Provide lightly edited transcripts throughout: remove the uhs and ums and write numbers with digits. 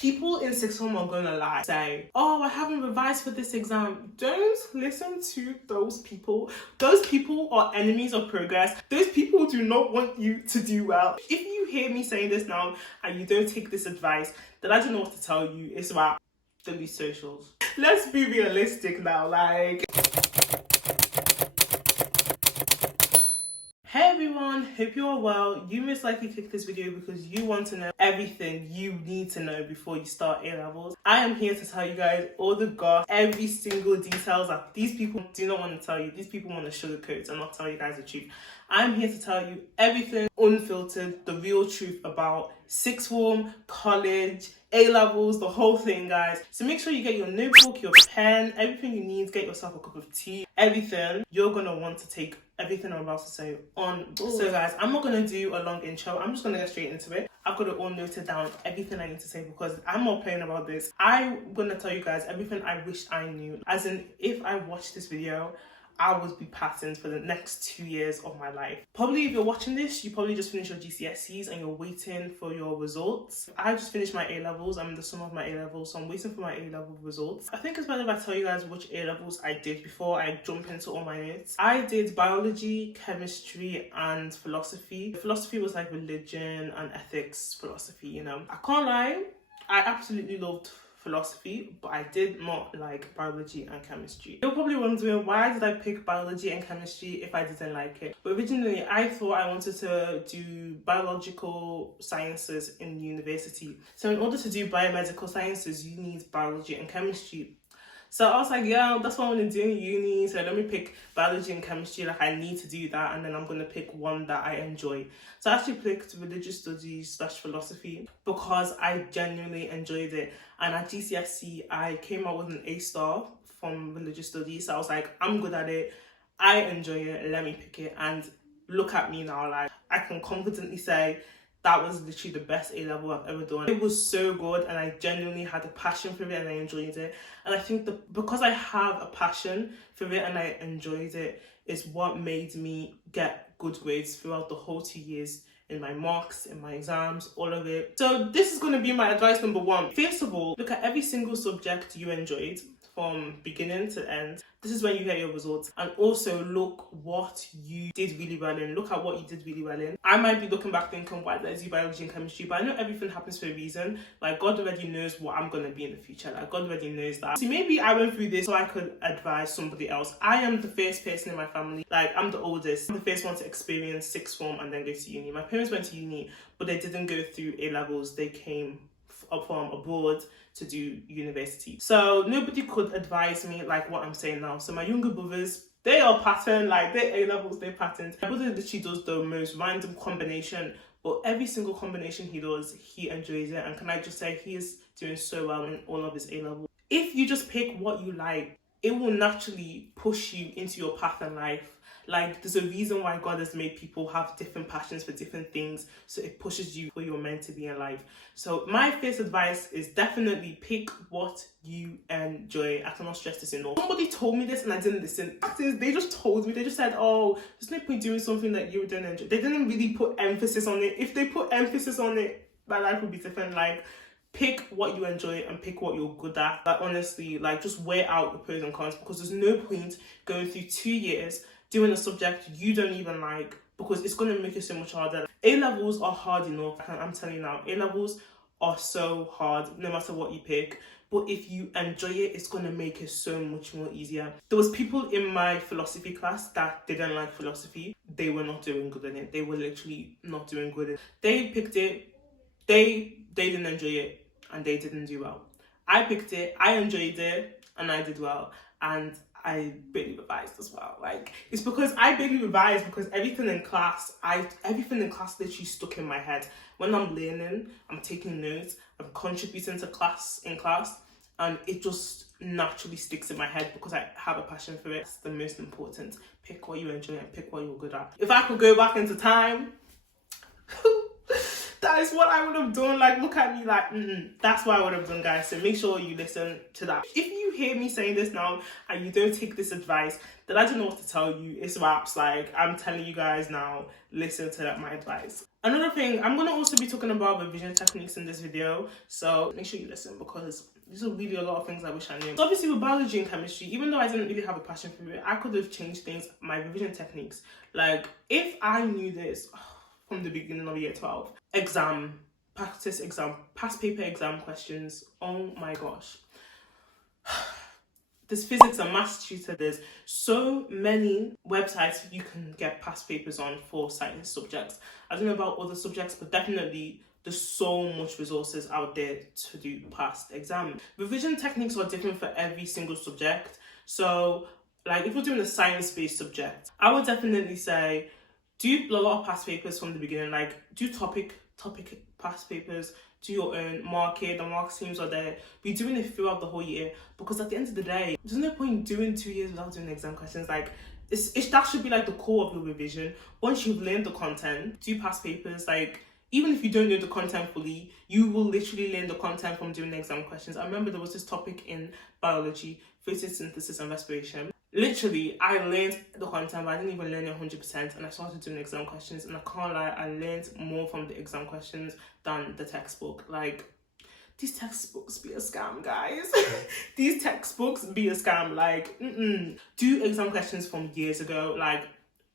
People in sixth form are gonna lie, say, oh, I haven't revised for this exam. Don't listen to those people. Those people are enemies of progress. Those people do not want you to do well. If you hear me saying this now and you don't take this advice, then I don't know what to tell you. It's about delete socials. Let's be realistic now, like. Hey everyone, hope you are well. You most likely clicked this video because you want to know everything you need to know before you start A-levels. I am here to tell you guys all the gossip, every single details that these people do not want to tell you. These people want to sugarcoat and not tell you guys the truth. I'm here to tell you everything unfiltered, the real truth about sixth form, college, A-levels, the whole thing, guys. So make sure you get your notebook, your pen, everything you need. Get yourself a cup of tea, everything. You're going to want to take everything I'm about to say on board. So guys, I'm not going to do a long intro. I'm just going to get straight into it. I've got it all noted down, everything I need to say, because I'm not playing about this. I'm going to tell you guys everything I wish I knew. As in, if I watched this video, I would be patterned for the next 2 years of my life. Probably if you're watching this, you probably just finished your GCSEs and you're waiting for your results. I just finished my A-levels. I'm in the summer of my A-levels, so I'm waiting for my A-level results. I think it's better if I tell you guys which A-levels I did before I jump into all my notes. I did biology, chemistry, and philosophy. Philosophy was like religion and ethics philosophy, you know. I can't lie, I absolutely loved philosophy, but I did not like biology and chemistry. You're probably wondering, why did I pick biology and chemistry if I didn't like it? But originally I thought I wanted to do biological sciences in university. So in order to do biomedical sciences, you need biology and chemistry. So I was like, yeah, that's what I want to do in uni. So let me pick biology and chemistry. Like, I need to do that. And then I'm going to pick one that I enjoy. So I actually picked religious studies / philosophy because I genuinely enjoyed it. And at GCSE, I came out with an A star from religious studies. So I was like, I'm good at it. I enjoy it. Let me pick it. And look at me now. Like, I can confidently say that was literally the best A-level I've ever done. It was so good and I genuinely had a passion for it and I enjoyed it. And I think because I have a passion for it and I enjoyed it is what made me get good grades throughout the whole 2 years, in my marks, in my exams, all of it. So this is going to be my advice number one. First of all, look at every single subject you enjoyed from beginning to end. This is when you get your results. And also look what you did really well in. Look at what you did really well in. I might be looking back thinking, why did I do biology and chemistry? But I know everything happens for a reason. Like, God already knows what I'm going to be in the future. Like, God already knows that. So maybe I went through this so I could advise somebody else. I am the first person in my family. Like, I'm the oldest. I'm the first one to experience sixth form and then go to uni. My parents went to uni, but they didn't go through A-levels. They came up from abroad to do university. So nobody could advise me like what I'm saying now. So my younger brothers, they are patterned, like their A-levels, they're patterned. My brother literally does the most random combination, but every single combination he does, he enjoys it. And can I just say, he is doing so well in all of his A-levels. If you just pick what you like, it will naturally push you into your path in life. Like, there's a reason why God has made people have different passions for different things, so it pushes you where you're meant to be in life. So my first advice is definitely pick what you enjoy. I cannot stress this enough. Somebody told me this and I didn't listen. They just told me, they just said, oh, there's no point doing something that you don't enjoy. They didn't really put emphasis on it. If they put emphasis on it, my life would be different. Like, pick what you enjoy and pick what you're good at. Like, honestly, like, just weigh out the pros and cons, because there's no point going through 2 years doing a subject you don't even like, because it's going to make it so much harder. A-levels are hard enough. I'm telling you now, A-levels are so hard no matter what you pick. But if you enjoy it, it's going to make it so much more easier. There was people in my philosophy class that didn't like philosophy. They were not doing good in it. They were literally not doing good in it. They picked it, they didn't enjoy it, and they didn't do well. I picked it, I enjoyed it, and I did well. And I barely revised as well. Like, it's because I barely revised because everything in class literally stuck in my head. When I'm learning, I'm taking notes, I'm contributing to class, and it just naturally sticks in my head because I have a passion for it. That's the most important. Pick what you enjoy and pick what you're good at. If I could go back into time, that is what I would have done. Like, look at me, like, that's what I would have done, guys. So make sure you listen to that. If you hear me saying this now and you don't take this advice, then I don't know what to tell you. It's raps. Like, I'm telling you guys now, listen to my advice. Another thing, I'm going to also be talking about revision techniques in this video, so make sure you listen because these are really a lot of things I wish I knew. So obviously with biology and chemistry, even though I didn't really have a passion for it, I could have changed things, my revision techniques. Like, if I knew this from the beginning of year 12, practice exam, past paper exam questions, oh my gosh. This physics and maths tutor, there's so many websites you can get past papers on for science subjects. I don't know about other subjects, but definitely there's so much resources out there to do past exam. Revision techniques are different for every single subject. So like if you're doing a science-based subject, I would definitely say do a lot of past papers from the beginning, like do topic past papers, do your own, mark it, the mark schemes are there. Be doing it throughout the whole year, because at the end of the day, there's no point doing 2 years without doing exam questions. Like that should be like the core of your revision. Once you've learned the content, do past papers. Like even if you don't know the content fully, you will literally learn the content from doing the exam questions. I remember there was this topic in biology, photosynthesis and respiration. Literally, I learned the content, but I didn't even learn it 100%, and I started doing exam questions, and I can't lie, I learned more from the exam questions than the textbook. Like, these textbooks be a scam, guys. These textbooks be a scam. Like, do exam questions from years ago, like,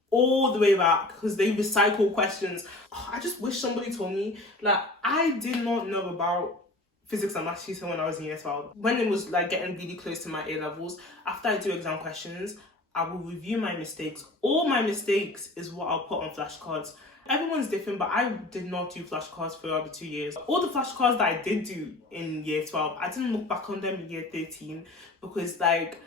all the way back, because they recycle questions. Oh, I just wish somebody told me, like, I did not know about physics and maths tutor when I was in year 12. When it was like getting really close to my A levels, after I do exam questions, I will review my mistakes. All my mistakes is what I'll put on flashcards. Everyone's different, but I did not do flashcards for the other 2 years. All the flashcards that I did do in year 12, I didn't look back on them in year 13 because like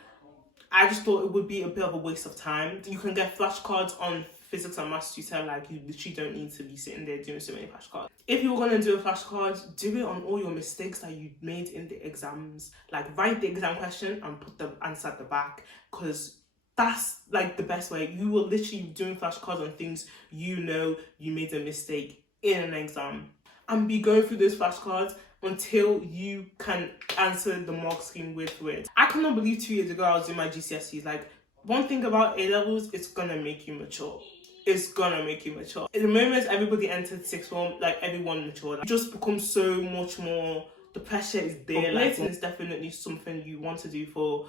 I just thought it would be a bit of a waste of time. You can get flashcards on physics and maths tutor, like you literally don't need to be sitting there doing so many flashcards. If you were going to do a flashcard, do it on all your mistakes that you made in the exams. Like write the exam question and put the answer at the back, because that's like the best way. You will literally be doing flashcards on things you know you made a mistake in an exam, and be going through those flashcards until you can answer the mark scheme with it. I cannot believe 2 years ago I was doing my GCSEs. Like, one thing about A levels, it's gonna make you mature. It's gonna make you mature. In the moment everybody entered sixth form, like everyone matured. It just becomes so much more. The pressure is there. Like, it's definitely something you want to do for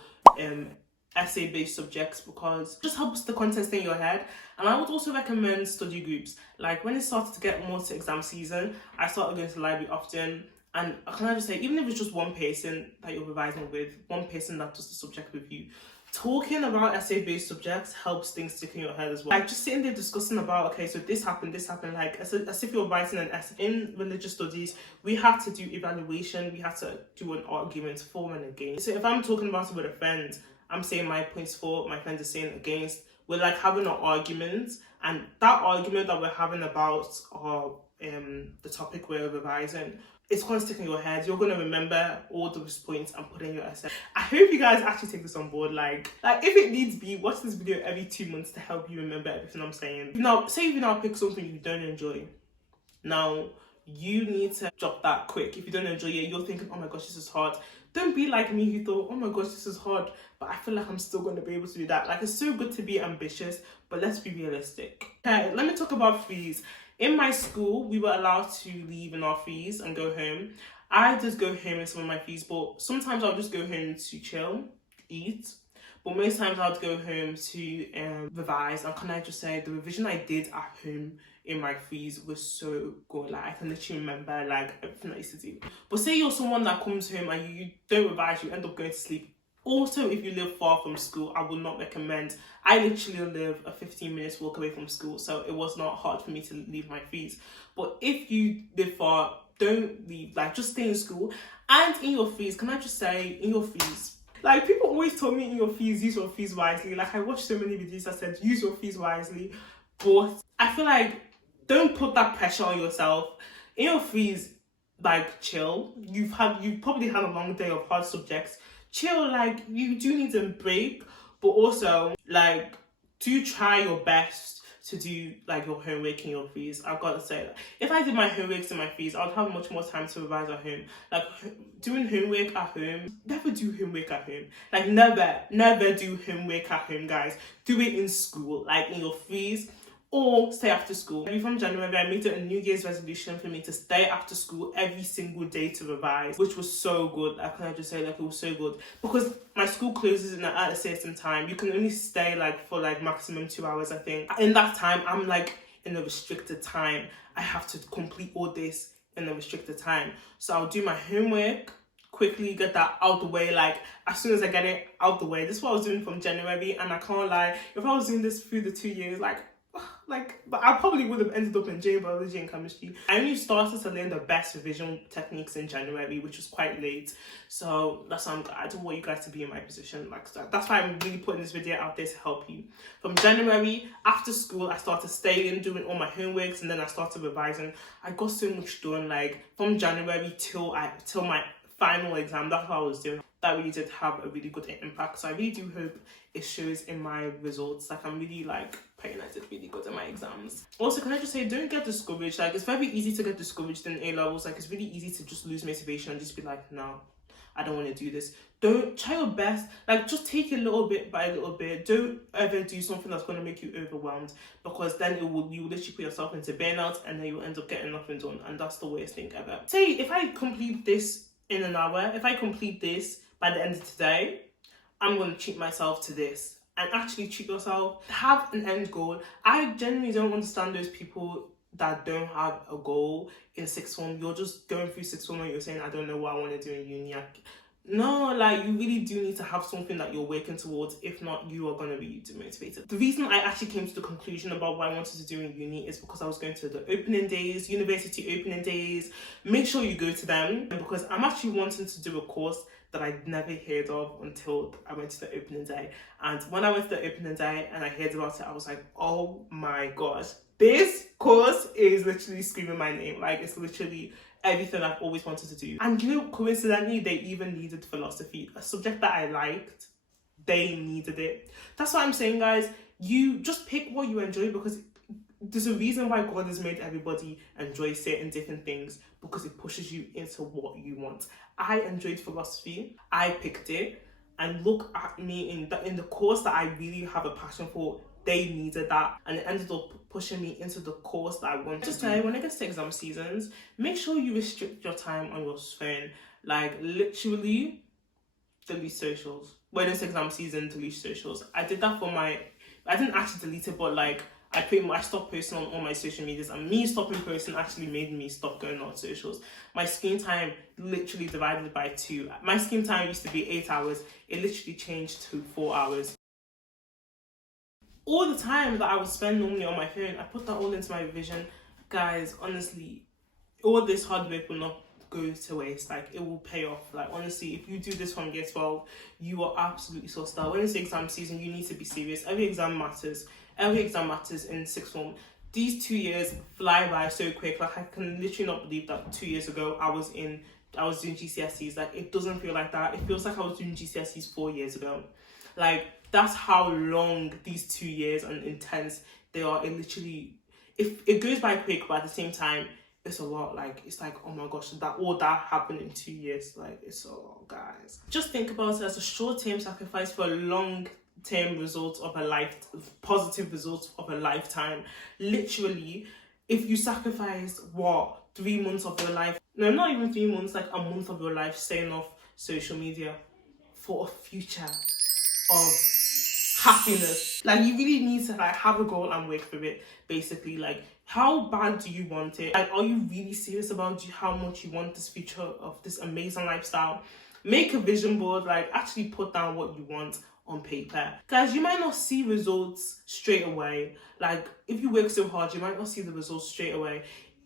essay-based subjects, because it just helps the content stay in your head. And I would also recommend study groups. Like when it started to get more to exam season, I started going to the library often. And can I just say, even if it's just one person that you're revising with, one person that does the subject with you, talking about essay-based subjects helps things stick in your head as well. Like just sitting there discussing about, okay, so this happened, like as if you're writing an essay. In religious studies, we have to do evaluation, we have to do an argument for and against. So if I'm talking about it with a friend, I'm saying my points for, my friend is saying against, we're like having an argument, and that argument that we're having about our the topic we're revising, it's going to stick in your head. You're going to remember all those points and put in your essay. I hope you guys actually take this on board. Like if it needs be, watch this video every 2 months to help you remember everything I'm saying. Now, say if you now pick something you don't enjoy. Now, you need to drop that quick. If you don't enjoy it, you're thinking, oh my gosh, this is hard. Don't be like me who thought, oh my gosh, this is hard, but I feel like I'm still going to be able to do that. Like, it's so good to be ambitious, but let's be realistic. Okay, let me talk about fees. In my school, we were allowed to leave in our fees and go home. I just go home in some of my fees, but sometimes I'll just go home to chill, eat. But most times I'd go home to revise. And can I just say, the revision I did at home in my fees was so good. Like, I can literally remember like everything I used to do. But say you're someone that comes home and you don't revise, you end up going to sleep. Also, if you live far from school, I would not recommend. I literally live a 15 minutes walk away from school, so it was not hard for me to leave my fees. But if you live far, don't leave. Like, just stay in school. And in your fees, can I just say, in your fees, like, people always tell me in your fees, use your fees wisely. Like, I watched so many videos that said, use your fees wisely. But I feel like, don't put that pressure on yourself. In your fees, like, chill. You've probably had a long day of hard subjects. Chill, like, you do need a break, but also, like, do try your best to do, like, your homework in your fees. I've got to say that. If I did my homeworks in my fees, I would have much more time to revise at home. Like, doing homework at home, never do homework at home. Like, never do homework at home, guys. Do it in school, like, in your fees. or stay after school. Maybe from January, I made it a New Year's resolution for me to stay after school every single day to revise, which was so good. I can just say, like, it was so good because my school closes at a certain time. You can only stay like for like maximum 2 hours, I think. In that time, I'm like in a restricted time. I have to complete all this in a restricted time. So I'll do my homework, quickly get that out the way, like as soon as I get it out the way. This is what I was doing from January, and I can't lie, if I was doing this through the 2 years, but I probably would have ended up in biology and chemistry. I only started to learn the best revision techniques in January, which was quite late. So that's why I don't want you guys to be in my position. Like that's why I'm really putting this video out there to help you. From January, after school, I started staying, doing all my homeworks, and then I started revising. I got so much done, like from January till my final exam. That's what I was doing. That really did have a really good impact. So I really do hope it shows in my results. Like I'm really like praying I did really good in my exams. Also, can I just say, don't get discouraged. Like it's very easy to get discouraged in A levels. Like it's really easy to just lose motivation and just be like, no, I don't want to do this. Don't try your best. Like just take it little bit by little bit. Don't ever do something that's going to make you overwhelmed, because then you will literally put yourself into burnout and then you'll end up getting nothing done, and that's the worst thing ever. Say if I complete this in an hour, if I complete this by the end of today, I'm going to treat myself to this. And actually treat yourself. Have an end goal. I genuinely don't understand those people that don't have a goal in sixth form. You're just going through sixth form and you're saying, I don't know what I want to do in uni. No, like you really do need to have something that you're working towards. If not, you are going to be demotivated. The reason I actually came to the conclusion about what I wanted to do in uni is because I was going to the opening days, university opening days. Make sure you go to them, because I'm actually wanting to do a course that I'd never heard of until I went to the opening day. And when I went to the opening day and I heard about it, I was like, oh my gosh, this course is literally screaming my name. Like it's literally everything I've always wanted to do. And you know, coincidentally, they even needed philosophy, a subject that I liked. They needed it. That's what I'm saying, guys. You just pick what you enjoy, because there's a reason why God has made everybody enjoy certain different things, because it pushes you into what you want. I enjoyed philosophy. I picked it, and look at me in the course that I really have a passion for. They needed that, and it ended up pushing me into the course that I wanted to do. When it gets to exam seasons, make sure you restrict your time on your phone. Like literally, delete socials. When it's exam season, delete socials. I did that I didn't actually delete it, but like I stopped posting on all my social medias, and me stopping posting actually made me stop going on socials. My screen time literally divided by 2. My screen time used to be 8 hours. It literally changed to 4 hours. All the time that I would spend normally on my phone, I put that all into my revision. Guys, honestly, all this hard work will not go to waste. Like it will pay off. Like honestly, if you do this from year 12, you are absolutely so star. When it's exam season, you need to be serious. Every exam matters. Every exam matters in sixth form. These 2 years fly by so quick. Like I can literally not believe that 2 years ago I was doing GCSEs. Like it doesn't feel like that. It feels like I was doing GCSEs 4 years ago. Like that's how long these 2 years and intense they are. It literally, if it goes by quick, but at the same time, it's a lot. Like it's like, oh my gosh, that happened in 2 years. Like it's a lot, guys. Just think about it as a short-term sacrifice for a long-term result of a positive results of a lifetime. Literally, if you sacrifice 3 months of your life, no, not even 3 months, like a month of your life staying off social media for a future of happiness. Like you really need to like have a goal and work for it. Basically, like how bad do you want it? Like are you really serious about how much you want this future of this amazing lifestyle? Make a vision board. Like actually put down what you want on paper. Guys, you might not see results straight away. Like if you work so hard, you might not see the results straight away.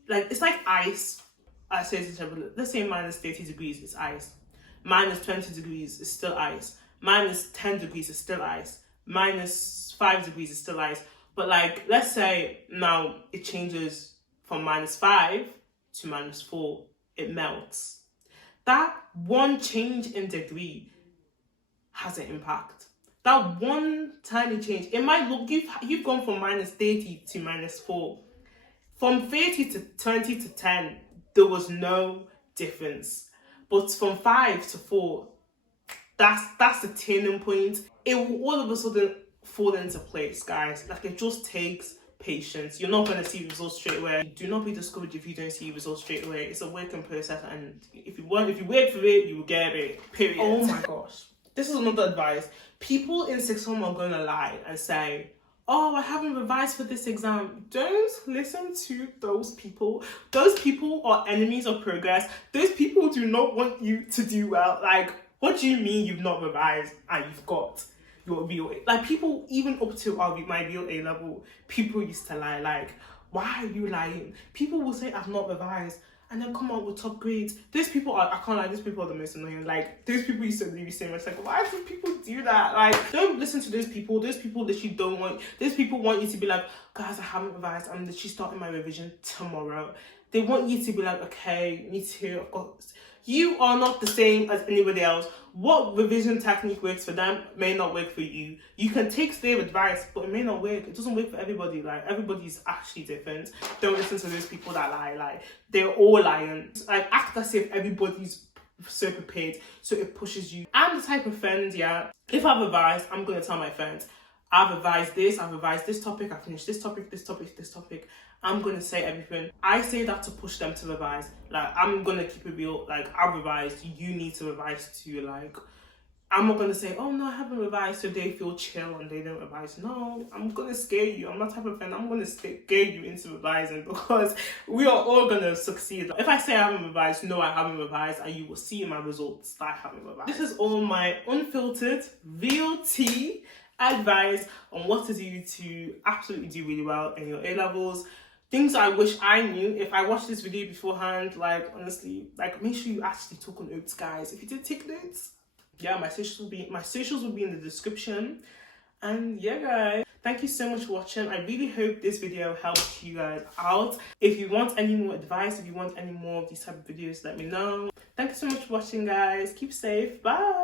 Like it's like ice. I say to each let's say minus 30 degrees is ice. Minus 20 degrees is still ice. Minus 10 degrees is still ice. Minus 5 degrees is still ice. But like, let's say now it changes from minus 5 to minus 4. It melts. That one change in degree has an impact. That one tiny change, it might look, you've gone from minus 30 to minus 4. From 30 to 20 to 10, there was no difference. But from 5 to 4, that's the turning point. It will all of a sudden fall into place, guys. Like it just takes patience. You're not going to see results straight away. Do not be discouraged if you don't see results straight away. It's a working process, and if you wait for it, you will get it. Period. Oh my gosh. This is another advice. People in sixth form are going to lie and say, oh, I haven't revised for this exam. Don't listen to those people. Those people are enemies of progress. Those people do not want you to do well. Like, what do you mean you've not revised and you've got your real A? Like, people, even up to my real A level, people used to lie. Like, why are you lying? People will say, I've not revised, and then come out with top grades. Those people are, I can't lie, those people are the most annoying. Like, those people used to really say much, like, why do people do that? Like, don't listen to those people. Those people literally don't want, those people want you to be like, guys, I haven't revised, I'm literally starting my revision tomorrow. They want you to be like, okay, me too, I've got... You are not the same as anybody else. What revision technique works for them may not work for you. You can take their advice, but it may not work. It doesn't work for everybody. Like, everybody's actually different. Don't listen to those people that lie. Like, they're all lying. Like, act as if everybody's so prepared, so it pushes you. I'm the type of friend, yeah, if I've revised, I'm going to tell my friends, I've revised this topic, I finished this topic, this topic. I'm going to say everything. I say that to push them to revise. Like, I'm going to keep it real. Like, I've revised, you need to revise too. Like, I'm not going to say, oh no, I haven't revised, so they feel chill and they don't revise. No, I'm going to scare you. I'm that type of friend. I'm going to scare you into revising, because we are all going to succeed. If I say I haven't revised, no, I haven't revised, and you will see in my results that I haven't revised. This is all my unfiltered, real tea advice on what to do to absolutely do really well in your A-levels. Things I wish I knew if I watched this video beforehand. Like, honestly, like, make sure you actually took notes, guys. If you did take notes, yeah, my socials will be in the description. And yeah, guys, thank you so much for watching. I really hope this video helped you guys out. If you want any more advice, if you want any more of these type of videos, let me know. Thank you so much for watching, guys. Keep safe. Bye.